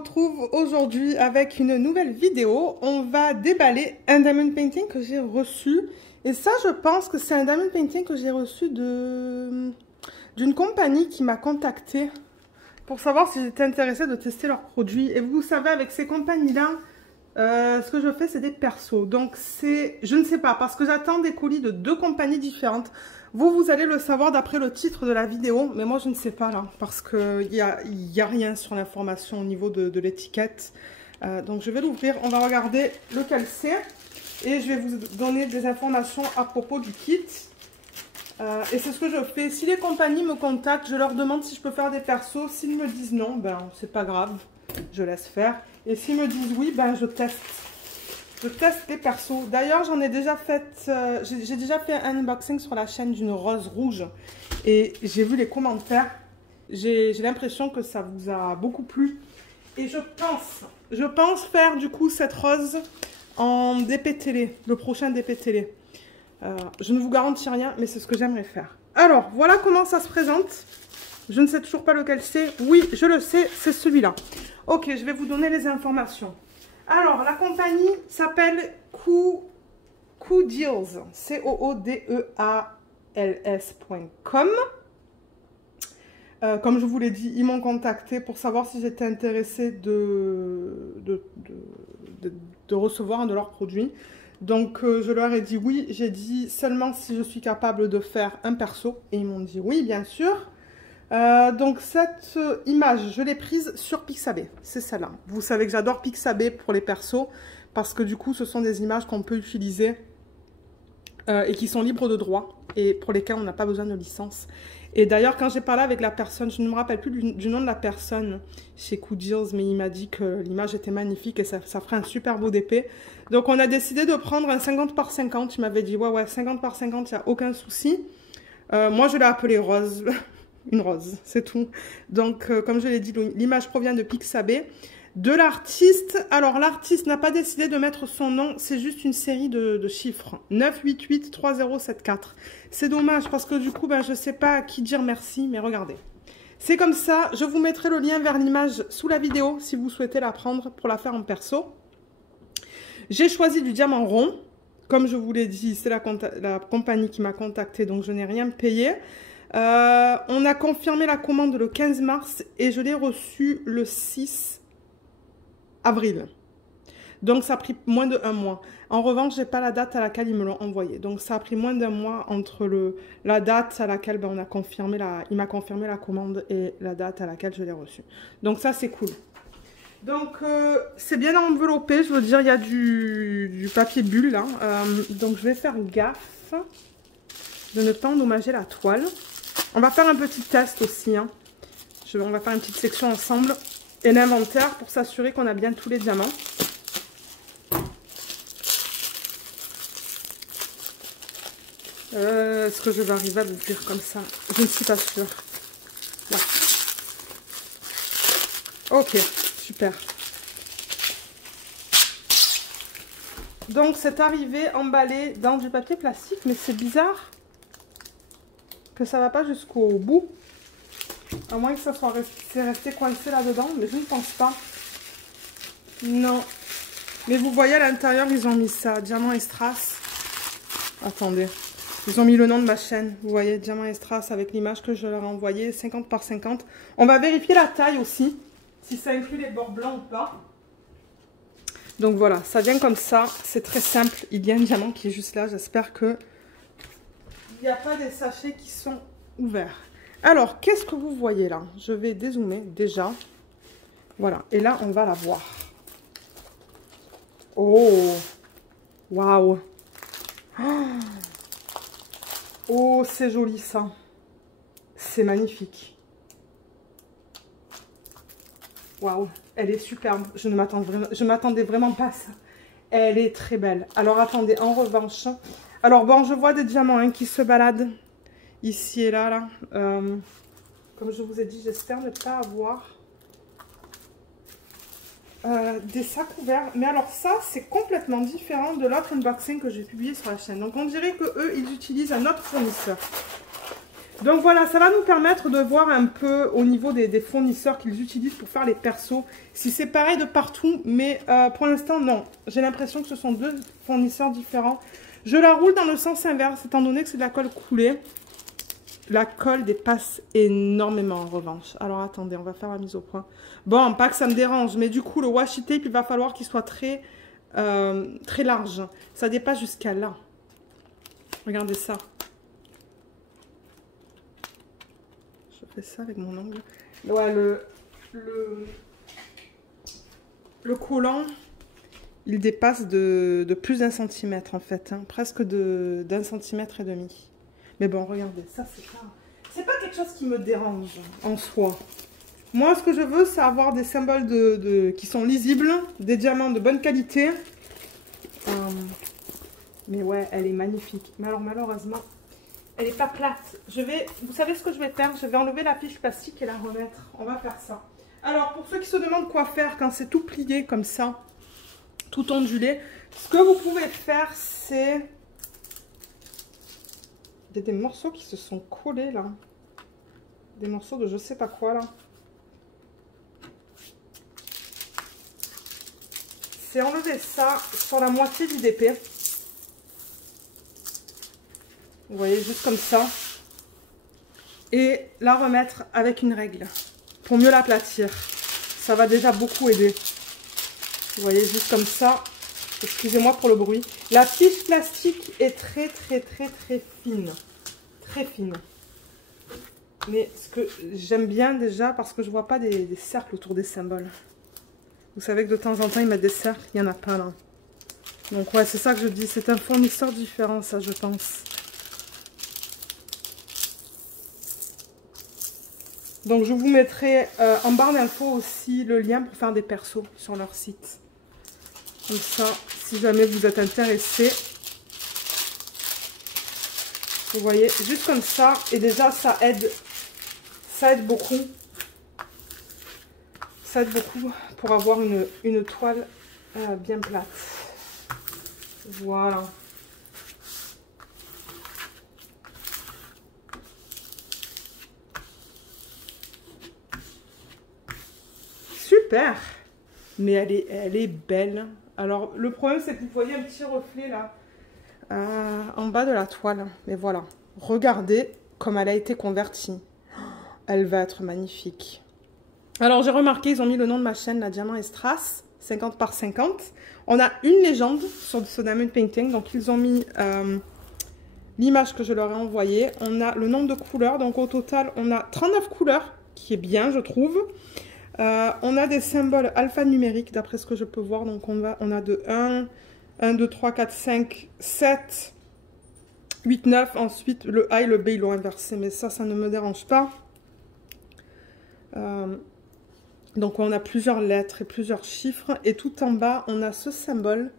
retrouve aujourd'hui avec une nouvelle vidéo. On va déballer un diamond painting que j'ai reçu. Et ça, je pense que c'est un diamond painting que j'ai reçu d'une compagnie qui m'a contacté pour savoir si j'étais intéressée de tester leurs produits. Et vous savez, avec ces compagnies-là, ce que je fais, c'est des persos. Donc, je ne sais pas, parce que j'attends des colis de 2 compagnies différentes. Vous allez le savoir d'après le titre de la vidéo, mais moi, je ne sais pas là, parce qu'il n'y a rien sur l'information au niveau de l'étiquette. Donc, je vais l'ouvrir. On va regarder lequel c'est. Et je vais vous donner des informations à propos du kit. Et c'est ce que je fais. Si les compagnies me contactent, je leur demande si je peux faire des persos. S'ils me disent non, ben, c'est pas grave. Je laisse faire. Et s'ils me disent oui, ben, je teste. Je teste les persos. D'ailleurs, j'en ai déjà fait... j'ai déjà fait un unboxing sur la chaîne d'une rose rouge. Et j'ai vu les commentaires. J'ai l'impression que ça vous a beaucoup plu. Et je pense faire du coup cette rose en DP télé. Le prochain DP télé. Je ne vous garantis rien, mais c'est ce que j'aimerais faire. Alors, voilà comment ça se présente. Je ne sais toujours pas lequel c'est. Oui, je le sais, c'est celui-là. Ok, je vais vous donner les informations. Alors, la compagnie s'appelle Coodeals, COODEALS.com. Comme je vous l'ai dit, ils m'ont contacté pour savoir si j'étais intéressée de recevoir un de leurs produits. Donc, je leur ai dit oui. J'ai dit seulement si je suis capable de faire un perso. Et ils m'ont dit oui, bien sûr. Donc cette image, je l'ai prise sur Pixabay, c'est celle-là. Vous savez que j'adore Pixabay pour les persos, parce que du coup ce sont des images qu'on peut utiliser et qui sont libres de droit, et pour lesquelles on n'a pas besoin de licence. Et d'ailleurs quand j'ai parlé avec la personne, je ne me rappelle plus du nom de la personne chez Coodeals, mais il m'a dit que l'image était magnifique et ça ferait un super beau DP. Donc on a décidé de prendre un 50 par 50, il m'avait dit ouais 50 par 50, il n'y a aucun souci. Moi je l'ai appelé rose. Une rose, c'est tout. Donc, comme je l'ai dit, l'image provient de Pixabay. De l'artiste, alors l'artiste n'a pas décidé de mettre son nom, c'est juste une série de chiffres. 9883074. C'est dommage parce que du coup, ben, je ne sais pas à qui dire merci, mais regardez. C'est comme ça, je vous mettrai le lien vers l'image sous la vidéo si vous souhaitez la prendre pour la faire en perso. J'ai choisi du diamant rond. Comme je vous l'ai dit, c'est la compagnie qui m'a contacté, donc je n'ai rien payé. On a confirmé la commande le 15 mars et je l'ai reçue le 6 avril. Donc ça a pris moins de 1 mois. En revanche, j'ai pas la date à laquelle ils me l'ont envoyé. Donc ça a pris moins d'1 mois entre la date à laquelle ben, il m'a confirmé la commande et la date à laquelle je l'ai reçue. Donc ça c'est cool. Donc c'est bien enveloppé, je veux dire, il y a du papier bulle là. Donc je vais faire gaffe de ne pas endommager la toile. On va faire un petit test aussi. Hein. On va faire une petite section ensemble. Et l'inventaire pour s'assurer qu'on a bien tous les diamants. Est-ce que je vais arriver à l'ouvrir comme ça? Je ne suis pas sûre. Ouais. Ok, super. Donc c'est arrivé emballé dans du papier plastique, mais c'est bizarre que ça va pas jusqu'au bout, à moins que ça soit resté coincé là-dedans, mais je ne pense pas. Non. Mais vous voyez à l'intérieur, ils ont mis ça, Diamant et Strass. Attendez. Ils ont mis le nom de ma chaîne. Vous voyez, Diamant et Strass avec l'image que je leur ai envoyée, 50 par 50. On va vérifier la taille aussi, si ça inclut les bords blancs ou pas. Donc voilà, ça vient comme ça. C'est très simple. Il y a un diamant qui est juste là. J'espère que il n'y a pas des sachets qui sont ouverts. Alors, qu'est-ce que vous voyez là? Je vais dézoomer déjà. Voilà. Et là, on va la voir. Oh! Waouh! Oh, c'est joli ça. C'est magnifique. Waouh! Elle est superbe. Je m'attendais vraiment pas à ça. Elle est très belle. Alors, attendez. En revanche... Alors bon, je vois des diamants hein, qui se baladent ici et là. Comme je vous ai dit, j'espère ne pas avoir des sacs ouverts. Mais alors ça, c'est complètement différent de l'autre unboxing que j'ai publié sur la chaîne. Donc on dirait que eux, ils utilisent un autre fournisseur. Donc voilà, ça va nous permettre de voir un peu au niveau des fournisseurs qu'ils utilisent pour faire les persos. Si c'est pareil de partout, mais pour l'instant, non. J'ai l'impression que ce sont deux fournisseurs différents. Je la roule dans le sens inverse, étant donné que c'est de la colle coulée. La colle dépasse énormément en revanche. Alors attendez, on va faire la mise au point. Bon, pas que ça me dérange, mais du coup, le washi tape, il va falloir qu'il soit très large. Ça dépasse jusqu'à là. Regardez ça. Je fais ça avec mon ongle. Ouais, le collant, il dépasse de plus d'un centimètre en fait. Hein, presque d'un centimètre et demi. Mais bon, regardez, ça c'est pas quelque chose qui me dérange en soi. Moi, ce que je veux, c'est avoir des symboles qui sont lisibles, des diamants de bonne qualité. Mais ouais, elle est magnifique. Mais alors, malheureusement, elle n'est pas plate. Vous savez ce que je vais faire? Je vais enlever la fiche plastique et la remettre. On va faire ça. Alors, pour ceux qui se demandent quoi faire quand c'est tout plié comme ça, tout ondulé, ce que vous pouvez faire, c'est des morceaux qui se sont collés là. Des morceaux de je sais pas quoi là. C'est enlever ça sur la moitié du DP. Vous voyez, juste comme ça. Et la remettre avec une règle pour mieux l'aplatir. Ça va déjà beaucoup aider. Vous voyez, juste comme ça. Excusez-moi pour le bruit. La fiche plastique est très fine. Très fine. Mais ce que j'aime bien déjà, parce que je vois pas des cercles autour des symboles. Vous savez que de temps en temps, ils mettent des cercles. Il n'y en a pas là. Donc ouais, c'est ça que je dis. C'est un fournisseur différent, ça, je pense. Donc je vous mettrai en barre d'infos aussi le lien pour faire des persos sur leur site. Comme ça, si jamais vous êtes intéressé, vous voyez, juste comme ça. Et déjà, ça aide beaucoup. Ça aide beaucoup pour avoir une toile bien plate. Voilà. Super. Mais elle est belle. Alors, le problème, c'est que vous voyez un petit reflet là, en bas de la toile. Mais voilà. Regardez comme elle a été convertie. Elle va être magnifique. Alors, j'ai remarqué, ils ont mis le nom de ma chaîne, la Diamant et Strass, 50 par 50. On a une légende sur ce diamond painting. Donc, ils ont mis l'image que je leur ai envoyée. On a le nombre de couleurs. Donc, au total, on a 39 couleurs, qui est bien, je trouve. On a des symboles alphanumériques, d'après ce que je peux voir. Donc, on a de 1, 2, 3, 4, 5, 7, 8, 9. Ensuite, le A et le B, ils l'ont inversé. Mais ça ne me dérange pas. Donc, on a plusieurs lettres et plusieurs chiffres. Et tout en bas, on a ce symbole.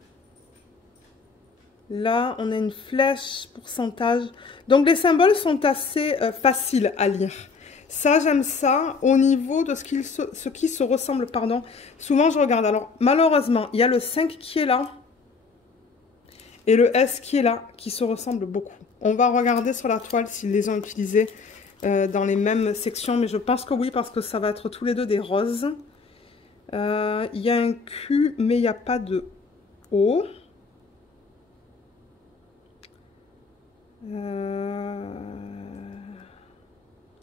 Là, on a une flèche, pourcentage. Donc, les symboles sont assez faciles à lire. Ça, j'aime ça. Au niveau de ce qui se ressemble, pardon. Souvent, je regarde. Alors, malheureusement, il y a le 5 qui est là. Et le S qui est là, qui se ressemble beaucoup. On va regarder sur la toile s'ils les ont utilisés dans les mêmes sections. Mais je pense que oui, parce que ça va être tous les deux des roses. Il y a un Q, mais il n'y a pas de O.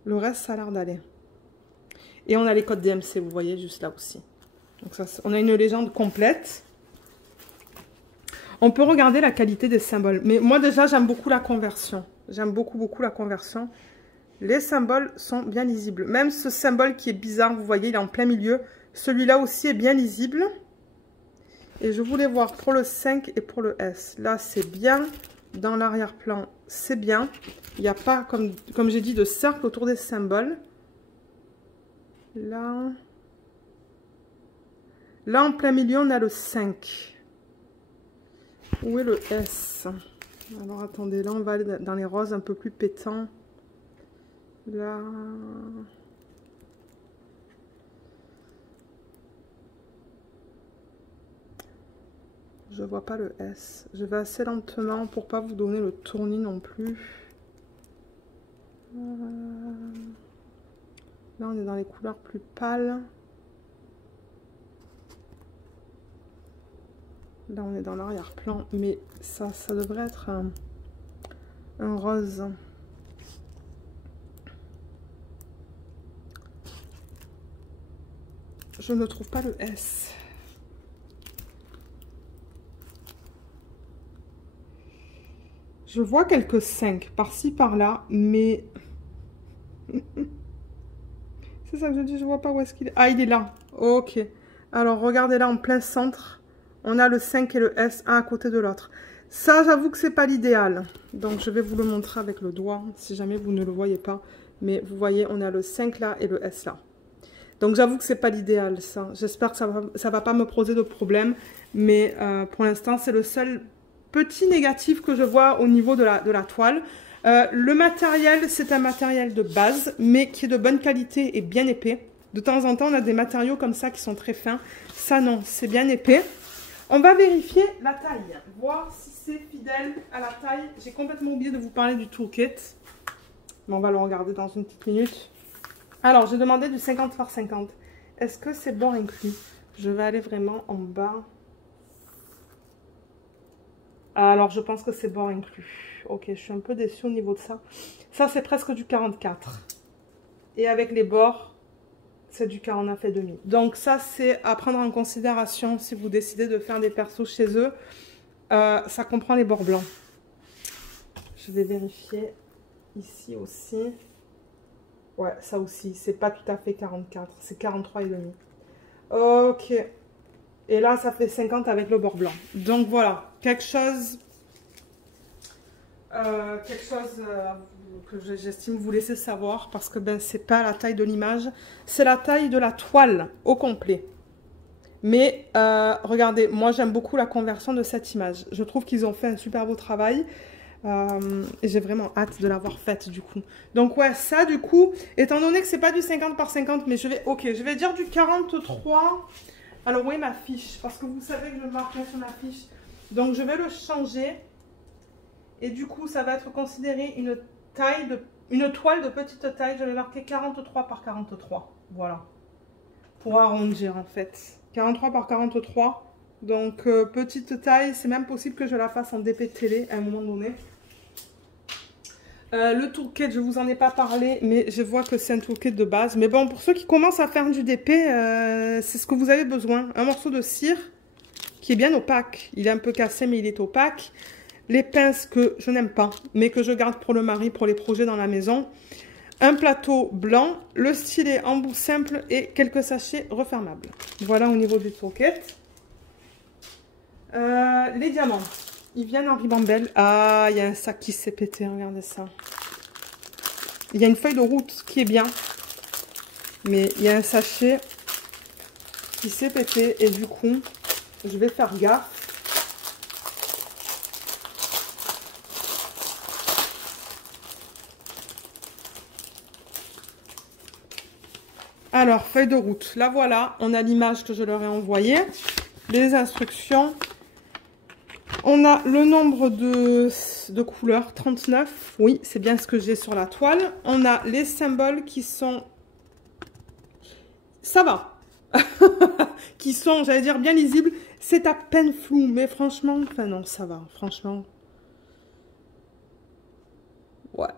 Le reste, ça a l'air d'aller. Et on a les codes DMC, vous voyez, juste là aussi. Donc ça, on a une légende complète. On peut regarder la qualité des symboles. Mais moi, déjà, j'aime beaucoup la conversion. J'aime beaucoup la conversion. Les symboles sont bien lisibles. Même ce symbole qui est bizarre, vous voyez, il est en plein milieu. Celui-là aussi est bien lisible. Et je voulais voir pour le 5 et pour le S. Là, c'est bien. Dans l'arrière-plan, c'est bien. Il n'y a pas, comme j'ai dit, de cercle autour des symboles. Là, en plein milieu, on a le 5. Où est le S? Alors, attendez, là, on va aller dans les roses un peu plus pétants. Là... Je vois pas le S. Je vais assez lentement pour pas vous donner le tournis non plus. Là, on est dans les couleurs plus pâles. Là, on est dans l'arrière-plan, mais ça devrait être un rose. Je ne trouve pas le S. Je vois quelques 5 par-ci, par-là, mais... C'est ça que je dis, je vois pas où est-ce qu'il est. Ah, il est là. Ok. Alors, regardez là, en plein centre. On a le 5 et le S, un à côté de l'autre. Ça, j'avoue que c'est pas l'idéal. Donc, je vais vous le montrer avec le doigt, si jamais vous ne le voyez pas. Mais vous voyez, on a le 5 là et le S là. Donc, j'avoue que c'est pas l'idéal, ça. J'espère que ça va pas me poser de problème. Mais pour l'instant, c'est le seul petit négatif que je vois au niveau de la toile. Le matériel, c'est un matériel de base, mais qui est de bonne qualité et bien épais. De temps en temps, on a des matériaux comme ça qui sont très fins. Ça, non, c'est bien épais. On va vérifier la taille, voir si c'est fidèle à la taille. J'ai complètement oublié de vous parler du toolkit, mais on va le regarder dans une petite minute. Alors, j'ai demandé du 50 par 50. Est-ce que c'est bord inclus? Je vais aller vraiment en bas. Alors, je pense que c'est bord inclus. Ok, je suis un peu déçue au niveau de ça. Ça, c'est presque du 44. Et avec les bords, c'est du 49,5. Donc ça, c'est à prendre en considération si vous décidez de faire des persos chez eux. Ça comprend les bords blancs. Je vais vérifier ici aussi. Ouais, ça aussi, c'est pas tout à fait 44. C'est 43,5. Ok. Et là, ça fait 50 avec le bord blanc. Donc voilà, quelque chose que j'estime vous laisser savoir, parce que ben, c'est pas la taille de l'image, c'est la taille de la toile au complet. Mais regardez, moi j'aime beaucoup la conversion de cette image. Je trouve qu'ils ont fait un super beau travail. Et j'ai vraiment hâte de l'avoir faite du coup. Donc ouais, ça du coup, étant donné que c'est pas du 50 par 50, mais je vais dire du 43. Alors oui, ma fiche, parce que vous savez que je marque sur ma fiche. Donc je vais le changer. Et du coup, ça va être considéré une toile de petite taille. Je vais marquer 43 par 43. Voilà. Pour arrondir en fait. 43 par 43. Donc petite taille. C'est même possible que je la fasse en DP télé à un moment donné. Le toolkit, je vous en ai pas parlé, mais je vois que c'est un toolkit de base. Mais bon, pour ceux qui commencent à faire du DP, c'est ce que vous avez besoin. Un morceau de cire qui est bien opaque. Il est un peu cassé, mais il est opaque. Les pinces que je n'aime pas, mais que je garde pour le mari, pour les projets dans la maison. Un plateau blanc, le stylet en bout simple et quelques sachets refermables. Voilà au niveau du toolkit. Les diamants. Ils viennent en ribambelle. Ah, il y a un sac qui s'est pété, regardez ça. Il y a une feuille de route qui est bien. Mais il y a un sachet qui s'est pété et du coup, je vais faire gaffe. Alors, feuille de route, la voilà, on a l'image que je leur ai envoyée, les instructions, on a le nombre de couleurs, 39, oui, c'est bien ce que j'ai sur la toile, on a les symboles qui sont, ça va, qui sont, j'allais dire, bien lisibles, c'est à peine flou, mais franchement, enfin non, ça va, franchement, ouais,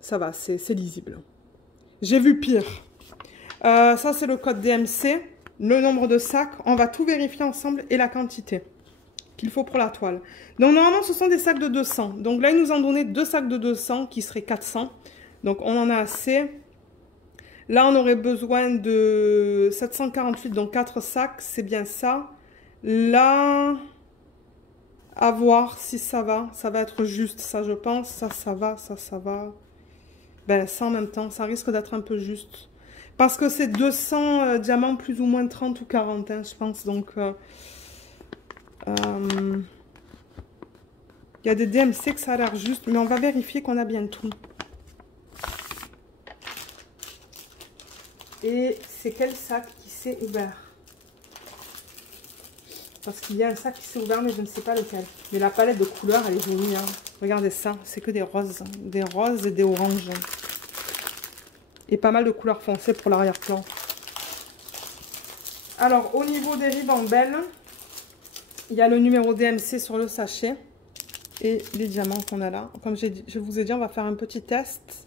ça va, c'est lisible, j'ai vu pire. Ça, c'est le code DMC, le nombre de sacs. On va tout vérifier ensemble et la quantité qu'il faut pour la toile. Donc, normalement, ce sont des sacs de 200. Donc là, ils nous ont donné 2 sacs de 200 qui seraient 400. Donc, on en a assez. Là, on aurait besoin de 748, donc 4 sacs. C'est bien ça. Là, à voir si ça va. Ça va être juste, ça, je pense. Ça va, ça va. Ben, ça en même temps, ça risque d'être un peu juste. Parce que c'est 200 diamants plus ou moins 30 ou 40, hein, je pense. Donc, il y a des DMC que ça a l'air juste. Mais on va vérifier qu'on a bien tout. Et c'est quel sac qui s'est ouvert? Parce qu'il y a un sac qui s'est ouvert, mais je ne sais pas lequel. Mais la palette de couleurs, elle est jolie. Hein. Regardez ça, c'est que des roses. Des roses et des oranges. Et pas mal de couleurs foncées pour l'arrière-plan. Alors, au niveau des ribambelles, il y a le numéro DMC sur le sachet. Et les diamants qu'on a là. Comme je vous ai dit, on va faire un petit test.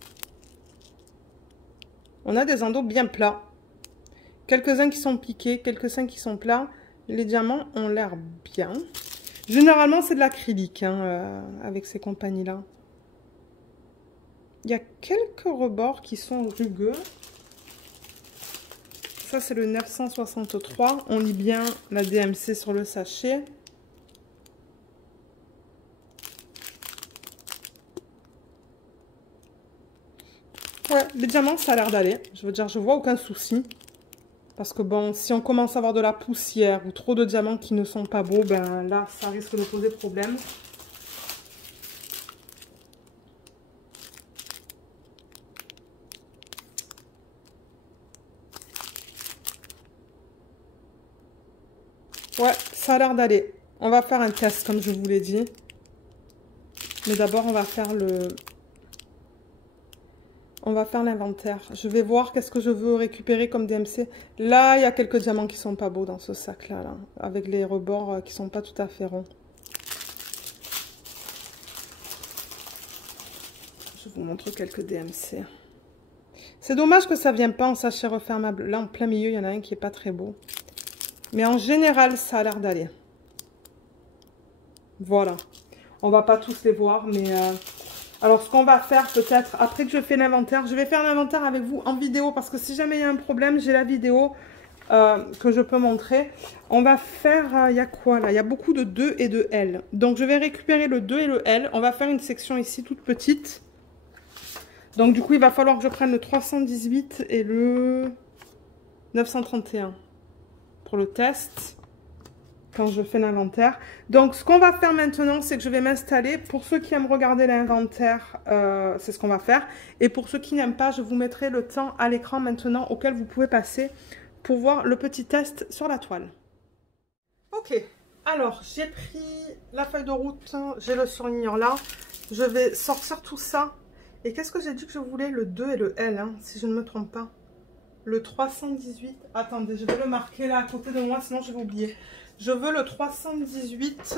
On a des endos bien plats. Quelques-uns qui sont piqués, quelques-uns qui sont plats. Les diamants ont l'air bien. Généralement, c'est de l'acrylique hein, avec ces compagnies-là. Il y a quelques rebords qui sont rugueux. Ça, c'est le 963. On lit bien la DMC sur le sachet. Ouais, les diamants, ça a l'air d'aller. Je veux dire, je vois aucun souci. Parce que bon, si on commence à avoir de la poussière ou trop de diamants qui ne sont pas beaux, ben là, ça risque de poser problème. Ouais, ça a l'air d'aller. On va faire un test, comme je vous l'ai dit. Mais d'abord, on va faire l'inventaire. Je vais voir qu'est-ce que je veux récupérer comme DMC. Là, il y a quelques diamants qui sont pas beaux dans ce sac-là, là, avec les rebords qui sont pas tout à fait ronds. Je vous montre quelques DMC. C'est dommage que ça ne vienne pas en sachet refermable. Là, en plein milieu, il y en a un qui est pas très beau. Mais en général, ça a l'air d'aller. Voilà. On va pas tous les voir, mais... Alors, ce qu'on va faire peut-être, après que je fais l'inventaire, je vais faire l'inventaire avec vous en vidéo, parce que si jamais il y a un problème, j'ai la vidéo que je peux montrer. On va faire, il y a quoi là? Il y a beaucoup de 2 et de L. Donc, je vais récupérer le 2 et le L. On va faire une section ici toute petite. Donc, du coup, il va falloir que je prenne le 318 et le 931 pour le test. Quand je fais l'inventaire. Donc, ce qu'on va faire maintenant, c'est que je vais m'installer. Pour ceux qui aiment regarder l'inventaire, c'est ce qu'on va faire. Et pour ceux qui n'aiment pas, je vous mettrai le temps à l'écran maintenant auquel vous pouvez passer pour voir le petit test sur la toile. Ok, alors j'ai pris la feuille de route, j'ai le surligneur là. Je vais sortir tout ça. Et qu'est-ce que j'ai dit que je voulais? Le 2 et le L, hein, si je ne me trompe pas. Le 318. Attendez, je vais le marquer là à côté de moi, sinon je vais oublier. Je veux le 318.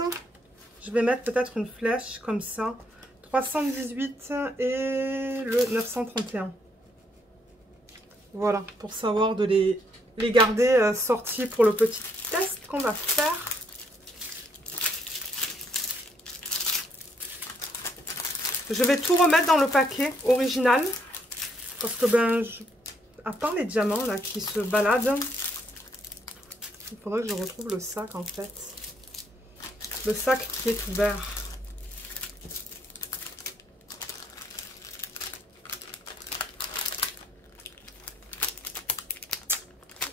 Je vais mettre peut-être une flèche comme ça. 318 et le 931. Voilà, pour savoir de les garder sortis pour le petit test qu'on va faire. Je vais tout remettre dans le paquet original. Parce que ben, à part les diamants là qui se baladent, il faudrait que je retrouve le sac en fait. Le sac qui est ouvert.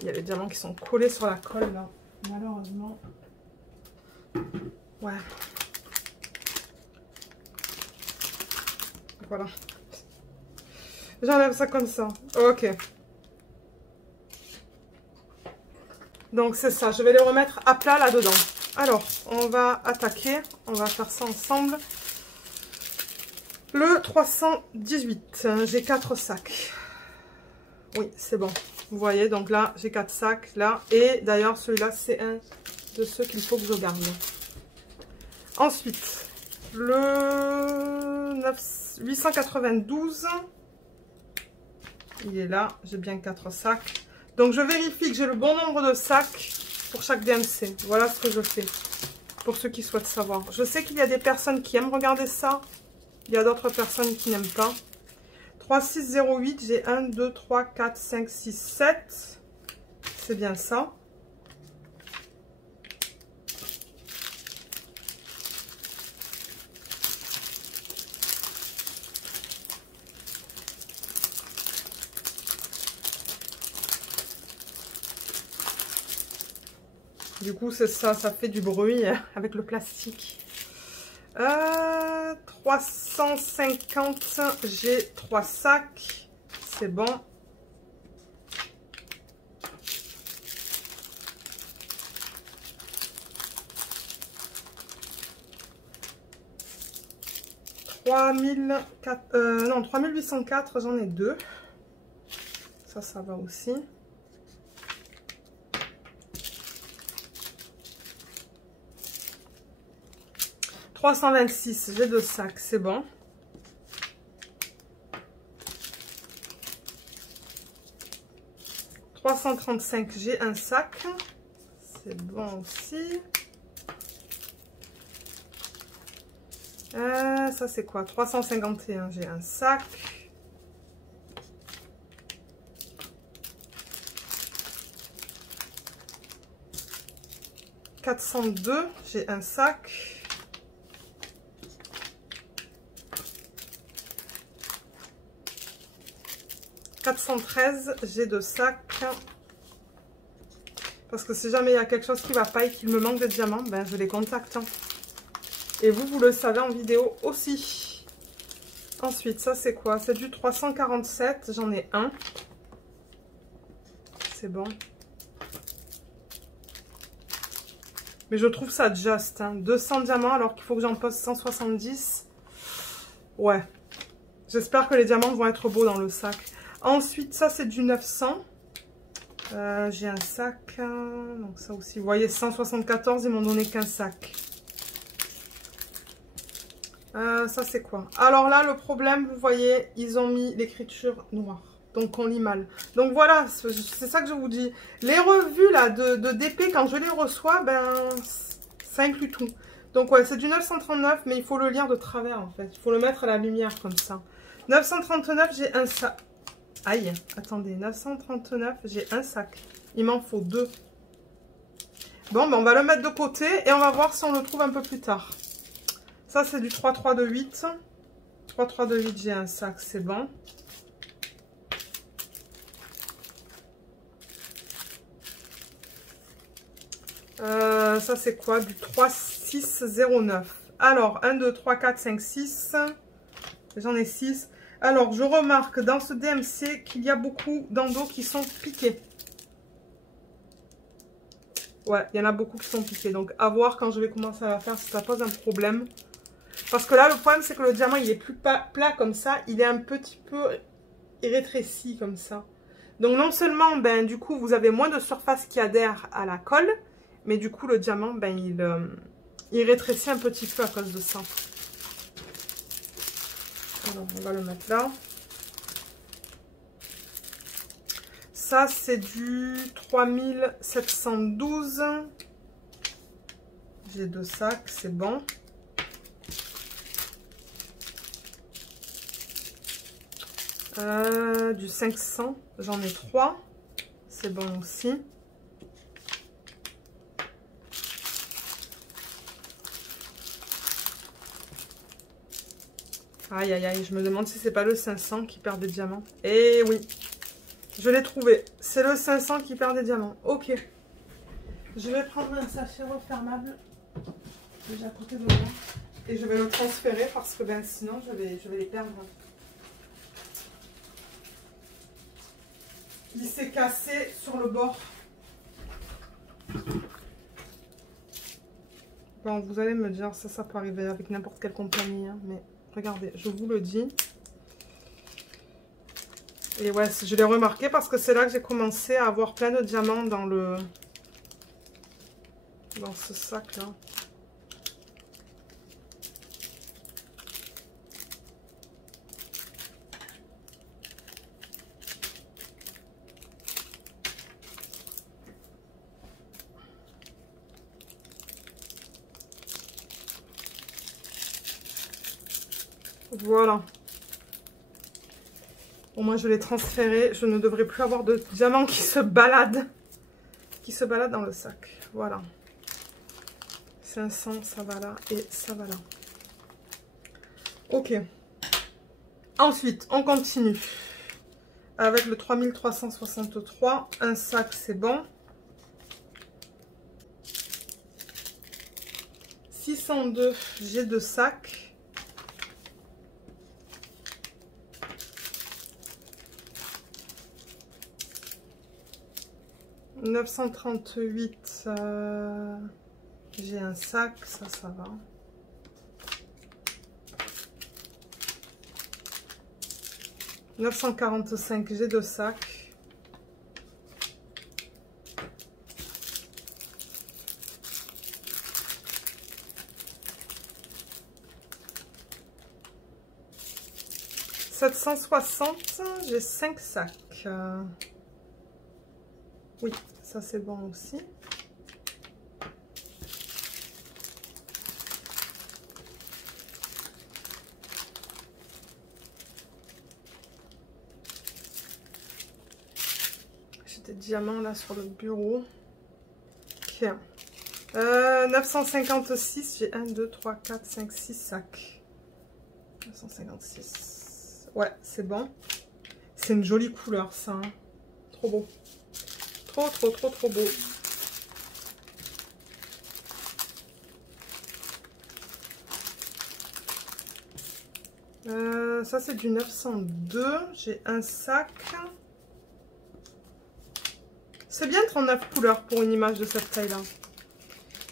Il y a les diamants qui sont collés sur la colle là. Malheureusement. Ouais. Voilà. J'enlève ça comme ça. Ok. Donc c'est ça, je vais les remettre à plat là-dedans. Alors, on va attaquer, on va faire ça ensemble. Le 318, j'ai 4 sacs. Oui, c'est bon. Vous voyez, donc là, j'ai 4 sacs là. Et d'ailleurs, celui-là, c'est un de ceux qu'il faut que je garde. Ensuite, le 892. Il est là, j'ai bien 4 sacs. Donc, je vérifie que j'ai le bon nombre de sacs pour chaque DMC. Voilà ce que je fais, pour ceux qui souhaitent savoir. Je sais qu'il y a des personnes qui aiment regarder ça. Il y a d'autres personnes qui n'aiment pas. 3608, j'ai 1, 2, 3, 4, 5, 6, 7. C'est bien ça. Du coup, c'est ça, ça fait du bruit avec le plastique. 350, j'ai 3 sacs. C'est bon. Non, 3804, j'en ai 2. ça va aussi. « 326, j'ai 2 sacs, c'est bon. » 335, j'ai un sac. C'est bon aussi. Ça c'est quoi? 351, j'ai un sac. « 402, j'ai un sac. « 413, j'ai 2 sacs. Parce que si jamais il y a quelque chose qui ne va pas et qu'il me manque de diamants, ben je les contacte. Hein. Et vous le savez en vidéo aussi. Ensuite, ça c'est quoi? C'est du 347, j'en ai un. C'est bon. Mais je trouve ça juste. Hein. 200 diamants alors qu'il faut que j'en pose 170. Ouais. J'espère que les diamants vont être beaux dans le sac. Ensuite, ça c'est du 900. J'ai un sac. Donc ça aussi, vous voyez, 174, ils m'ont donné qu'un sac. Ça c'est quoi? Alors là, le problème, vous voyez, ils ont mis l'écriture noire. Donc on lit mal. Donc voilà, c'est ça que je vous dis. Les revues là de DP, quand je les reçois, ben ça inclut tout. Donc ouais, c'est du 939, mais il faut le lire de travers en fait. Il faut le mettre à la lumière comme ça. 939, j'ai un sac. Aïe, attendez, 939, j'ai un sac. Il m'en faut 2. Bon, ben on va le mettre de côté et on va voir si on le trouve un peu plus tard. Ça, c'est du 3328. 3328, j'ai un sac, c'est bon. Ça, c'est quoi? Du 3609. Alors, 1, 2, 3, 4, 5, 6. J'en ai 6. Alors, je remarque dans ce DMC qu'il y a beaucoup d'endos qui sont piqués. Ouais, il y en a beaucoup qui sont piqués. Donc, à voir quand je vais commencer à la faire si ça pose un problème. Parce que là, le problème, c'est que le diamant, il est plus plat comme ça. Il est un petit peu rétréci comme ça. Donc, non seulement, ben, du coup, vous avez moins de surface qui adhère à la colle. Mais du coup, le diamant, ben, il rétrécit un petit peu à cause de ça. Alors, on va le mettre là. Ça, c'est du 3712. J'ai 2 sacs, c'est bon. Du 500, j'en ai 3. C'est bon aussi. Aïe, aïe, aïe, je me demande si c'est pas le 500 qui perd des diamants. Eh oui, je l'ai trouvé. C'est le 500 qui perd des diamants. Ok. Je vais prendre un sachet refermable. Déjà à côté de moi. Et je vais le transférer parce que ben, sinon je vais les perdre. Il s'est cassé sur le bord. Bon, vous allez me dire, ça peut arriver avec n'importe quelle compagnie. Hein, mais regardez, je vous le dis. Et ouais, je l'ai remarqué parce que c'est là que j'ai commencé à avoir plein de diamants dans ce sac-là. Voilà. Au moins, je l'ai transféré. Je ne devrais plus avoir de diamants qui se baladent. Qui se baladent dans le sac. Voilà. 500, ça va là. Et ça va là. Ok. Ensuite, on continue. Avec le 3363. Un sac, c'est bon. 602, j'ai 2 sacs. « 938, j'ai un sac, ça va. « 945, j'ai 2 sacs. 760, j'ai 5 sacs. Oui, ça c'est bon aussi. J'ai des diamants là sur le bureau. Ok. 956, j'ai 1, 2, 3, 4, 5, 6 sacs. 956. Ouais, c'est bon. C'est une jolie couleur, ça. Hein. Trop beau. Trop, trop, trop, trop beau. Ça, c'est du 902. J'ai un sac. C'est bien 39 couleurs pour une image de cette taille-là.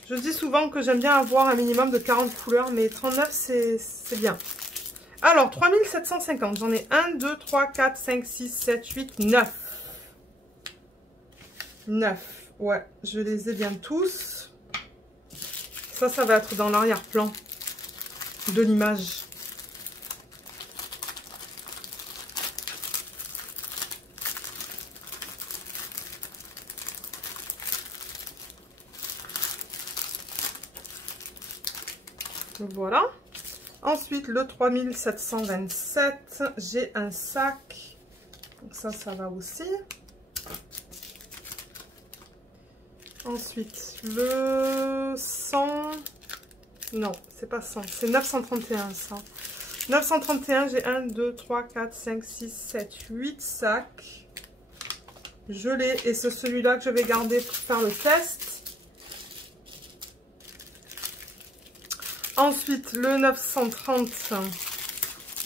Je dis souvent que j'aime bien avoir un minimum de 40 couleurs, mais 39, c'est bien. Alors, 3750. J'en ai 1, 2, 3, 4, 5, 6, 7, 8, 9. 9. Ouais, je les ai bien tous. Ça va être dans l'arrière-plan de l'image. Voilà. Ensuite, le 3727, j'ai un sac. Donc ça va aussi. Ensuite, le 100... Non, c'est pas 100, c'est 931 ça. 931, j'ai 1, 2, 3, 4, 5, 6, 7, 8 sacs. Je l'ai et c'est celui-là que je vais garder pour faire le test. Ensuite, le 930,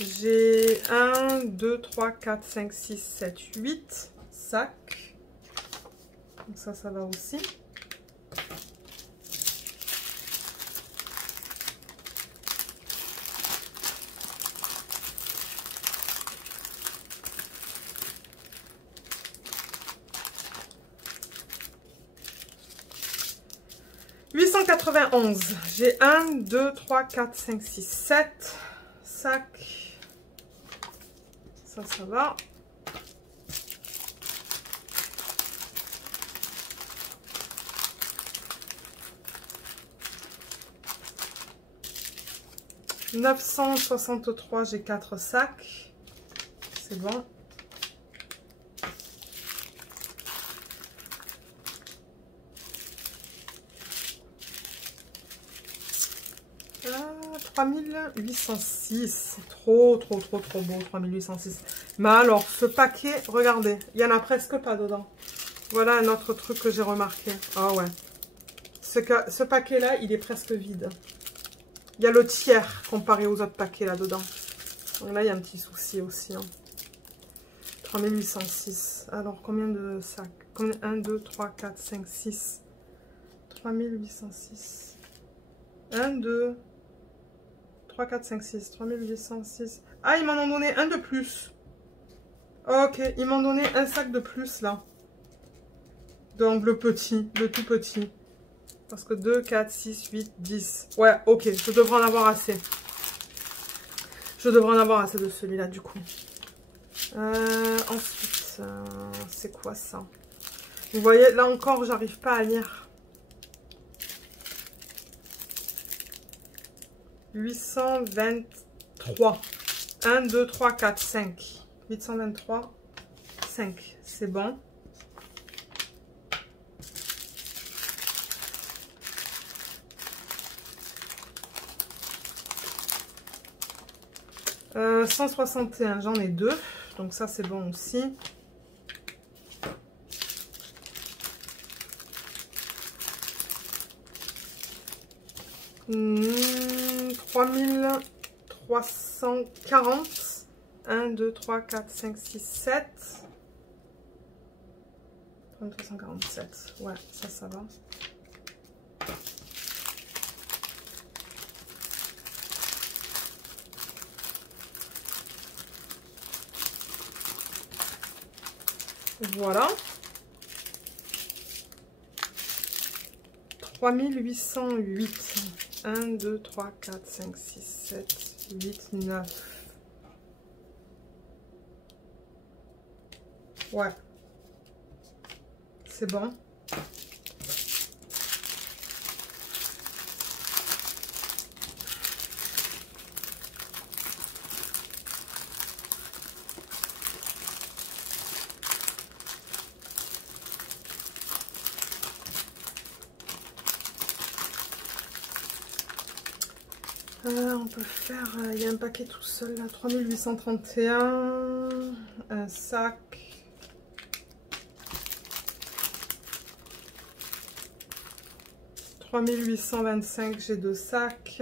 j'ai 1, 2, 3, 4, 5, 6, 7, 8 sacs. Donc ça va aussi. J'ai 1, 2, 3, 4, 5, 6, 7 sacs. Ça va. « 963, j'ai 4 sacs. C'est bon. 3806, trop beau, 3806. Mais alors, ce paquet, regardez, il n'y en a presque pas dedans. Voilà un autre truc que j'ai remarqué. Ah ouais. Ce paquet-là, il est presque vide. Il y a le tiers comparé aux autres paquets là-dedans. Donc là, il y a un petit souci aussi. Hein. 3806. Alors, combien de sacs? 1, 2, 3, 4, 5, 6. 3806. 1, 2... 3, 4, 5, 6, 3806. Ah, ils m'en ont donné un de plus. Ok, ils m'ont donné un sac de plus, là. Donc, le petit, le tout petit. Parce que 2, 4, 6, 8, 10. Ouais, ok, je devrais en avoir assez. Je devrais en avoir assez de celui-là, du coup. Ensuite, c'est quoi ça? Vous voyez, là encore, j'arrive pas à lire. 823. 1, 2, 3, 4, 5. 823, 5. C'est bon. Euh, 161, j'en ai 2. Donc ça, c'est bon aussi. Mmh, 3340. 1, 2, 3, 4, 5, 6, 7. 3347. Ouais, ça va. Voilà. 3808. 1, 2, 3, 4, 5, 6, 7, 8, 9. Ouais. C'est bon. On peut faire, il y a un paquet tout seul là, 3831, un sac, « 3825, j'ai 2 sacs, «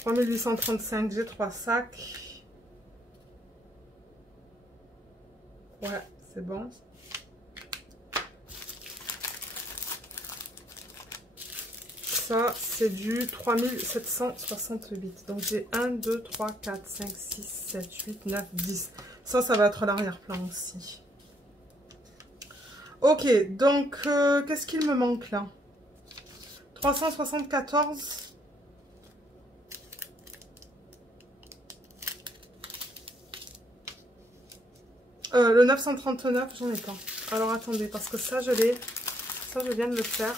3835, j'ai 3 sacs. Ouais, c'est bon. Ça, c'est du 3768. Donc, j'ai 1, 2, 3, 4, 5, 6, 7, 8, 9, 10. Ça va être l'arrière-plan aussi. Ok, donc, qu'est-ce qu'il me manque là? 374. Le 939, j'en ai pas. Alors, attendez, parce que ça, je l'ai. Ça, je viens de le faire.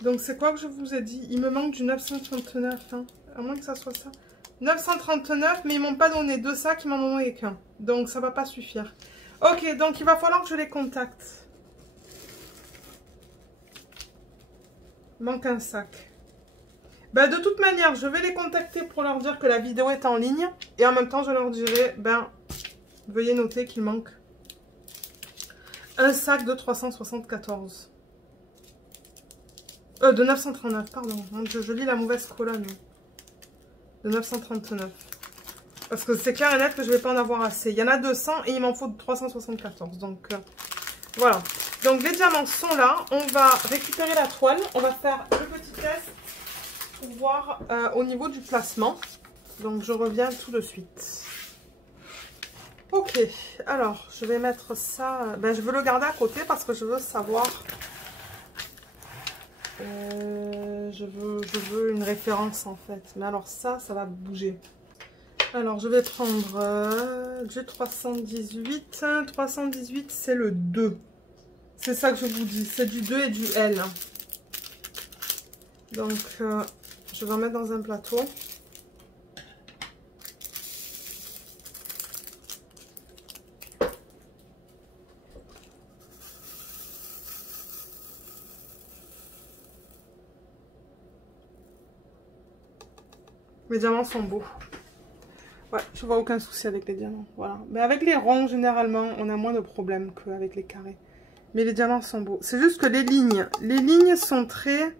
Donc, c'est quoi que je vous ai dit? Il me manque du 939, hein. À moins que ça soit ça. 939, mais ils m'ont pas donné 2 sacs, ils m'en ont donné qu'un. Donc, ça va pas suffire. Ok, donc il va falloir que je les contacte. Il manque un sac. Ben, de toute manière, je vais les contacter pour leur dire que la vidéo est en ligne. Et en même temps, je leur dirai, ben, veuillez noter qu'il manque un sac de 374. De 939, pardon. Je lis la mauvaise colonne. De 939. Parce que c'est clair et net que je ne vais pas en avoir assez. Il y en a 200 et il m'en faut 374. Donc, voilà. Donc, les diamants sont là. On va récupérer la toile. On va faire le petit test pour voir au niveau du placement. Donc, je reviens tout de suite. Ok. Alors, je vais mettre ça... Ben, je veux le garder à côté parce que je veux savoir... je veux une référence en fait. Mais alors ça va bouger. Alors je vais prendre du 318. 318 c'est le 2. C'est ça que je vous dis. C'est du 2 et du L. Donc je vais en mettre dans un plateau. Les diamants sont beaux. Ouais, je vois aucun souci avec les diamants. Voilà. Mais avec les ronds, généralement, on a moins de problèmes qu'avec les carrés. Mais les diamants sont beaux. C'est juste que les lignes sont très...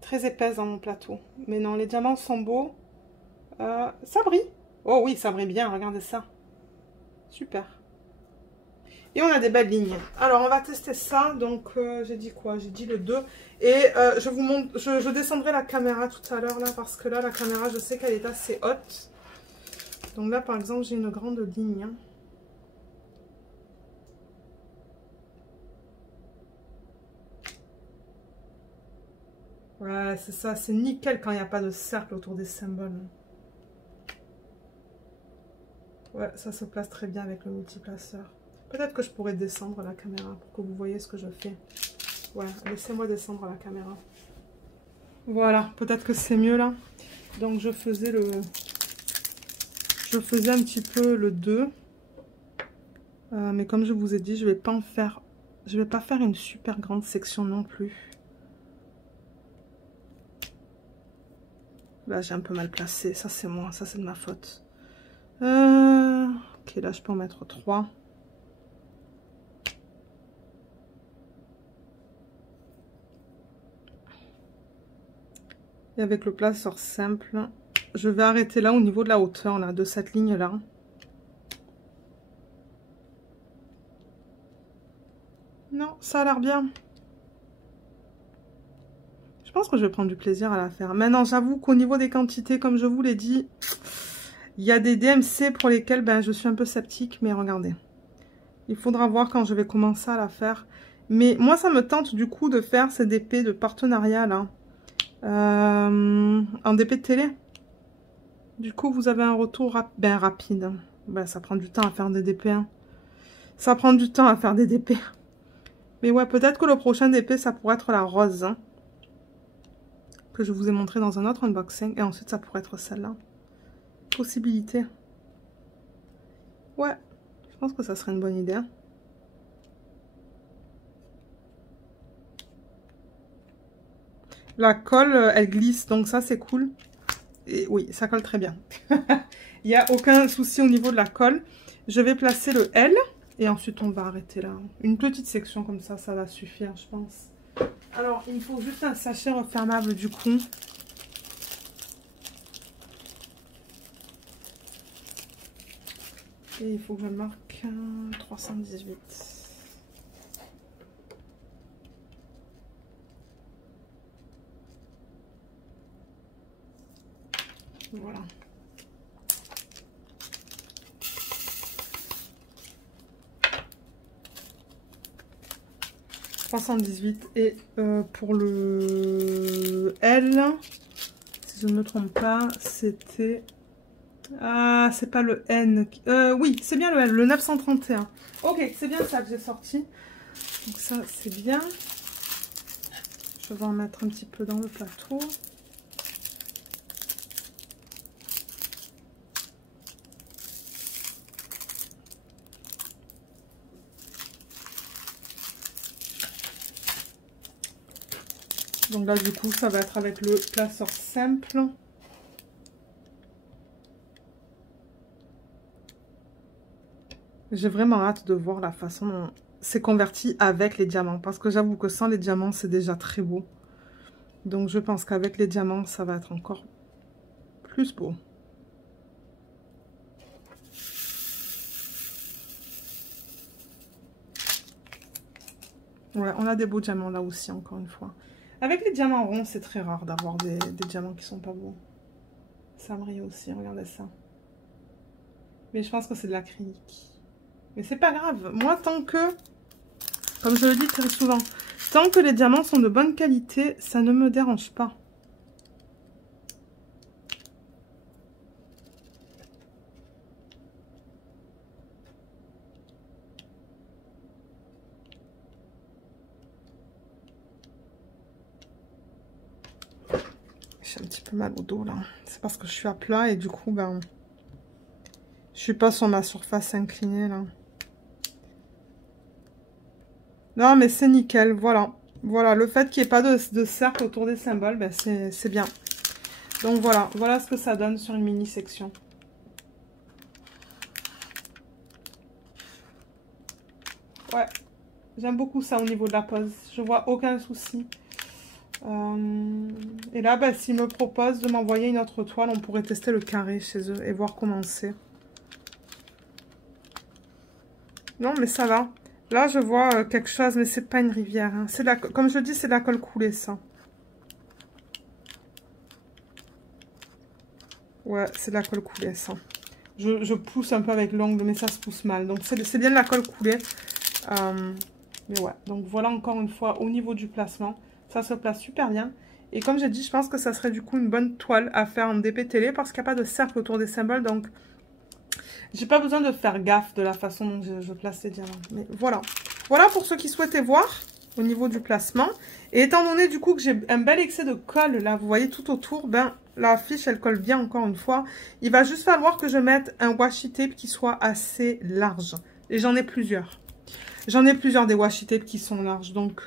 très épaisses dans mon plateau. Mais non, les diamants sont beaux. Ça brille. Oh oui, ça brille bien, regardez ça. Super. Et on a des belles lignes. Alors, on va tester ça. Donc, j'ai dit quoi? J'ai dit le 2. Et je vous montre, je descendrai la caméra tout à l'heure, là, parce que là, la caméra, je sais qu'elle est assez haute. Donc là, par exemple, j'ai une grande ligne. Hein. Ouais, c'est ça. C'est nickel quand il n'y a pas de cercle autour des symboles. Ouais, ça se place très bien avec le multiplaceur. Peut-être que je pourrais descendre la caméra pour que vous voyez ce que je fais. Ouais, laissez-moi descendre la caméra. Voilà, peut-être que c'est mieux là. Donc je faisais un petit peu le 2. Mais comme je vous ai dit, je vais pas faire une super grande section non plus. Là, j'ai un peu mal placé. Ça, c'est moi. Ça, c'est de ma faute. Ok, là, je peux en mettre 3. Et avec le placeur simple, je vais arrêter là au niveau de la hauteur là, de cette ligne là. Non, ça a l'air bien. Je pense que je vais prendre du plaisir à la faire. Maintenant, j'avoue qu'au niveau des quantités, comme je vous l'ai dit, il y a des DMC pour lesquels ben, je suis un peu sceptique. Mais regardez, il faudra voir quand je vais commencer à la faire. Mais moi, ça me tente du coup de faire ces DP de partenariat là. En DP de télé. Du coup, vous avez un retour rapide. Ben, ça prend du temps à faire des DP. Hein. Ça prend du temps à faire des DP. Mais ouais, peut-être que le prochain DP, ça pourrait être la rose. Hein, que je vous ai montré dans un autre unboxing. Et ensuite, ça pourrait être celle-là. Possibilité. Ouais, je pense que ça serait une bonne idée. La colle, elle glisse, donc ça, c'est cool. Et oui, ça colle très bien. Il n'y a aucun souci au niveau de la colle. Je vais placer le L. Et ensuite, on va arrêter là. Une petite section comme ça va suffire, je pense. Alors, il me faut juste un sachet refermable du coup. Et il faut que je marque 318. Voilà. Et pour le L, si je ne me trompe pas, c'était... Ah, c'est pas le N. Oui, c'est bien le L, le 931. Ok, c'est bien ça que j'ai sorti. Donc ça, c'est bien. Je vais en mettre un petit peu dans le plateau. Donc là, du coup, ça va être avec le placeur simple. J'ai vraiment hâte de voir la façon dont c'est converti avec les diamants. Parce que j'avoue que sans les diamants, c'est déjà très beau. Donc je pense qu'avec les diamants, ça va être encore plus beau. Ouais, on a des beaux diamants là aussi, encore une fois. Avec les diamants ronds, c'est très rare d'avoir des diamants qui sont pas beaux. Ça brille aussi, regardez ça. Mais je pense que c'est de l'acrylique. Mais c'est pas grave. Moi, tant que, comme je le dis très souvent, tant que les diamants sont de bonne qualité, ça ne me dérange pas. J'ai un petit peu mal au dos là. C'est parce que je suis à plat et du coup, ben, je suis pas sur ma surface inclinée là. Non, mais c'est nickel, voilà. Voilà, le fait qu'il n'y ait pas de cercle autour des symboles, ben c'est bien. Donc voilà, voilà ce que ça donne sur une mini section. Ouais, j'aime beaucoup ça au niveau de la pose. Je vois aucun souci. Et là, ben, s'ils me proposent de m'envoyer une autre toile, on pourrait tester le carré chez eux et voir comment c'est. Non, mais ça va. Là, je vois quelque chose, mais c'est pas une rivière. Hein. Comme je dis, c'est de la colle coulée, ça. Ouais, c'est de la colle coulée, ça. Je pousse un peu avec l'ongle, mais ça se pousse mal. Donc, c'est bien de la colle coulée. Mais ouais, donc voilà encore une fois, au niveau du placement, ça se place super bien. Et comme j'ai dit, je pense que ça serait du coup une bonne toile à faire en DP télé parce qu'il n'y a pas de cercle autour des symboles. Donc, j'ai pas besoin de faire gaffe de la façon dont je place les diamants. Mais voilà. Voilà pour ceux qui souhaitaient voir au niveau du placement. Et étant donné du coup que j'ai un bel excès de colle là, vous voyez tout autour, ben la fiche elle colle bien encore une fois. Il va juste falloir que je mette un washi tape qui soit assez large. Et j'en ai plusieurs. J'en ai plusieurs des washi tape qui sont larges. Donc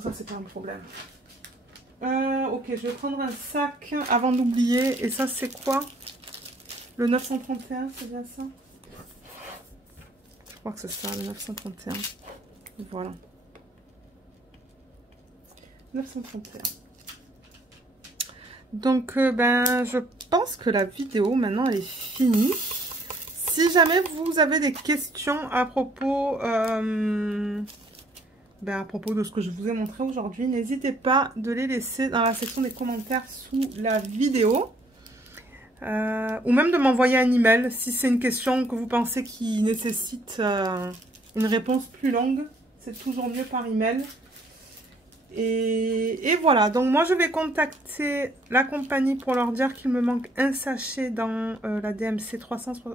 ça c'est pas un problème. Ok, je vais prendre un sac avant d'oublier. Et ça c'est quoi? Le 931, c'est bien ça? Je crois que c'est ça, le 931. Voilà. 931. Donc, ben, je pense que la vidéo, maintenant, elle est finie. Si jamais vous avez des questions à propos, à propos de ce que je vous ai montré aujourd'hui, n'hésitez pas de les laisser dans la section des commentaires sous la vidéo. Ou même de m'envoyer un email si c'est une question que vous pensez qui nécessite une réponse plus longue. C'est toujours mieux par email. Et voilà, donc moi je vais contacter la compagnie pour leur dire qu'il me manque un sachet dans la DMC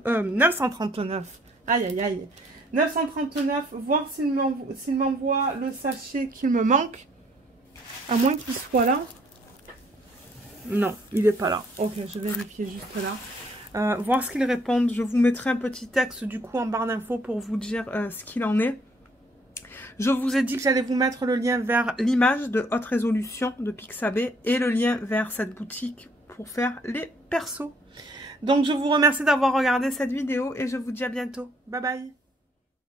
939. Aïe aïe aïe. 939, voir s'il m'envoie le sachet qu'il me manque. À moins qu'il soit là. Non, il n'est pas là. Ok, je vais vérifier juste là. Voir ce qu'ils répondent. Je vous mettrai un petit texte du coup en barre d'infos pour vous dire ce qu'il en est. Je vous ai dit que j'allais vous mettre le lien vers l'image de haute résolution de Pixabay et le lien vers cette boutique pour faire les persos. Donc je vous remercie d'avoir regardé cette vidéo et je vous dis à bientôt. Bye bye.